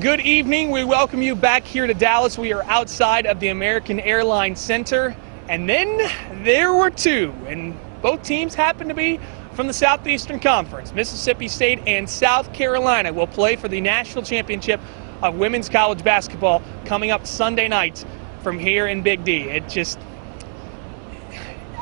Good evening. We welcome you back here to Dallas. We are outside of the American Airlines Center. And then there were two, and both teams happen to be from the Southeastern Conference. Mississippi State and South Carolina will play for the national championship of women's college basketball coming up Sunday night from here in Big D.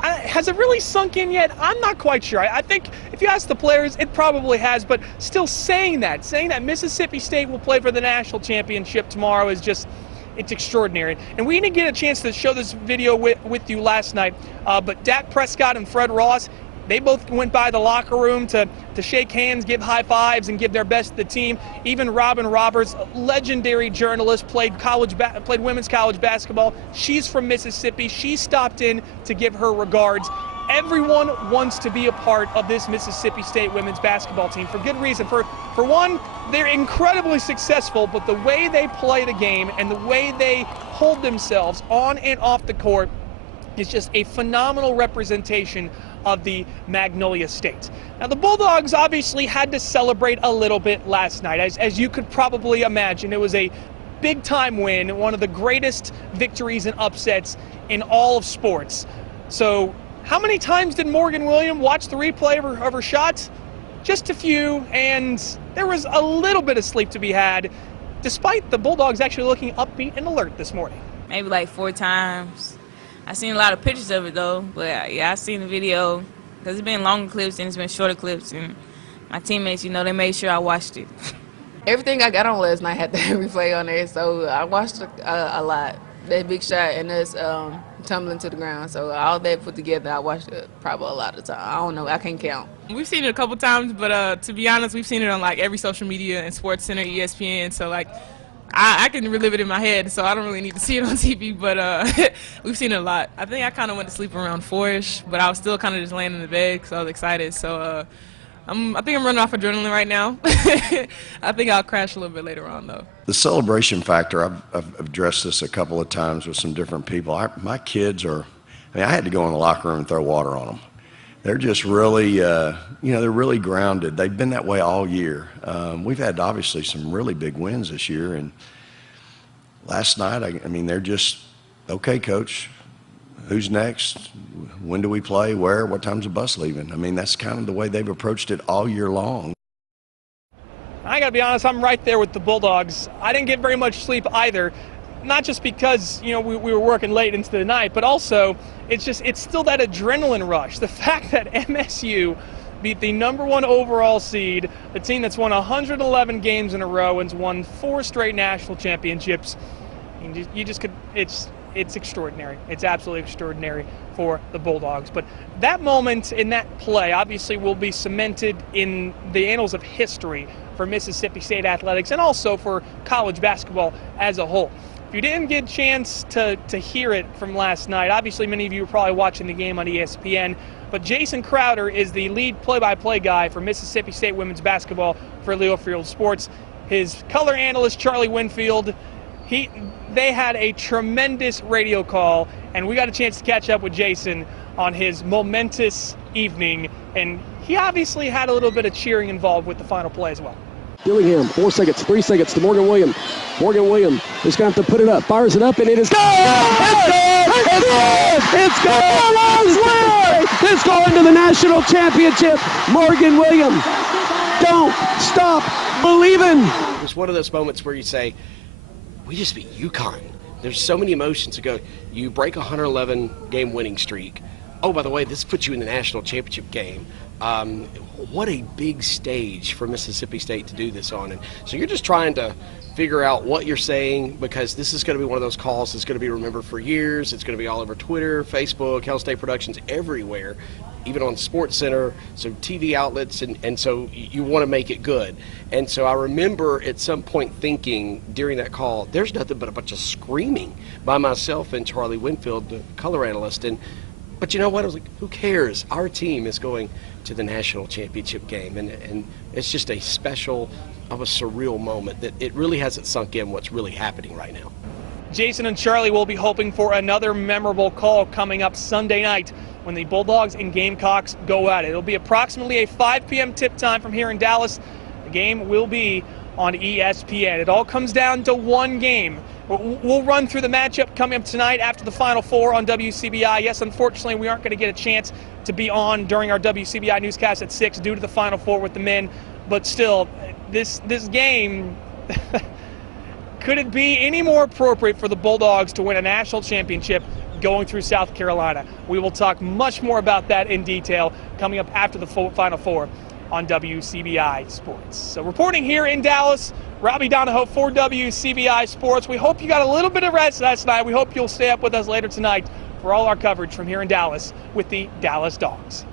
Has it really sunk in yet? I'm not quite sure. I think if you ask the players, it probably has, but still saying that Mississippi State will play for the national championship tomorrow is just, it's extraordinary. And we didn't get a chance to show this video with you last night, but Dak Prescott and Fred Ross, they both went by the locker room to shake hands, give high fives, and give their best to the team. Even Robin Roberts, a legendary journalist, played women's college basketball. She's from Mississippi. She stopped in to give her regards. Everyone wants to be a part of this Mississippi State women's basketball team for good reason. For one, they're incredibly successful, but the way they play the game and the way they hold themselves on and off the court is just a phenomenal representation of the Magnolia State. Now, the Bulldogs obviously had to celebrate a little bit last night. As you could probably imagine, it was a big-time win, one of the greatest victories and upsets in all of sports. So how many times did Morgan Williams watch the replay of her shots? Just a few, and there was a little bit of sleep to be had, despite the Bulldogs actually looking upbeat and alert this morning. Maybe like 4 times. I seen a lot of pictures of it though, but yeah, I seen the video because it's been longer clips and it's been shorter clips, and my teammates, they made sure I watched it. Everything I got on last night had the replay on there, so I watched a lot. That big shot and us tumbling to the ground, so all that put together, I watched it probably a lot of time. I don't know, I can't count. We've seen it a couple times, but to be honest, we've seen it on like every social media and Sports Center, ESPN, so like I can relive it in my head, so I don't really need to see it on TV, but we've seen it a lot. I think I kind of went to sleep around 4-ish, but I was still kind of just laying in the bed because I was excited. So I think I'm running off adrenaline right now. I think I'll crash a little bit later on, though. The celebration factor, I've addressed this a couple of times with some different people. My kids I had to go in the locker room and throw water on them. They're just really, they're really grounded. They've been that way all year. We've had obviously some really big wins this year, and last night, they're just, okay, coach, who's next? When do we play? Where? What time's the bus leaving? That's kind of the way they've approached it all year long. I got to be honest, I'm right there with the Bulldogs. I didn't get very much sleep either. Not just because, we were working late into the night, but also it's still that adrenaline rush. The fact that MSU beat the #1 overall seed, the team that's won 111 games in a row and has won 4 straight national championships, it's extraordinary. It's absolutely extraordinary for the Bulldogs. But that moment in that play obviously will be cemented in the annals of history for Mississippi State athletics and also for college basketball as a whole. If you didn't get a chance to hear it from last night, obviously many of you were probably watching the game on ESPN, but Jason Crowder is the lead play-by-play guy for Mississippi State women's basketball for Leofield Sports. His color analyst, Charlie Winfield, they had a tremendous radio call, and we got a chance to catch up with Jason on his momentous evening, and he obviously had a little bit of cheering involved with the final play as well. Dillingham, 4 seconds, 3 seconds to Morgan Williams. Morgan Williams is going to have to put it up, fires it up, and it is good! It's good! It's good! It's going to the national championship. Morgan Williams, don't stop believing. It's one of those moments where you say, we just beat UConn. There's so many emotions to go. You break a 111 game winning streak. Oh, by the way, this puts you in the national championship game. What a big stage for Mississippi State to do this on. And so you're just trying to figure out what you're saying, because this is going to be one of those calls that's going to be remembered for years. It's going to be all over Twitter, Facebook, Hell State Productions, everywhere, even on Sports Center, so TV outlets, and so you want to make it good. And so I remember at some point thinking during that call, there's nothing but a bunch of screaming by myself and Charlie Winfield, the color analyst. But you know what? I was like, who cares? Our team is going to the national championship game, and it's just a special, of a surreal moment that it really hasn't sunk in what's really happening right now. Jason and Charlie will be hoping for another memorable call coming up Sunday night when the Bulldogs and Gamecocks go at it. It'll be approximately a 5 p.m. tip time from here in Dallas. The game will be on ESPN. It all comes down to one game. We'll run through the matchup coming up tonight after the Final Four on WCBI. Yes, unfortunately, we aren't going to get a chance to be on during our WCBI newscast at 6 due to the Final Four with the men. But still, this game, could it be any more appropriate for the Bulldogs to win a national championship going through South Carolina? We will talk much more about that in detail coming up after the Final Four on WCBI Sports. So reporting here in Dallas, Robbie Donahoe for WCBI Sports. We hope you got a little bit of rest last night. We hope you'll stay up with us later tonight for all our coverage from here in Dallas with the Dallas Dogs.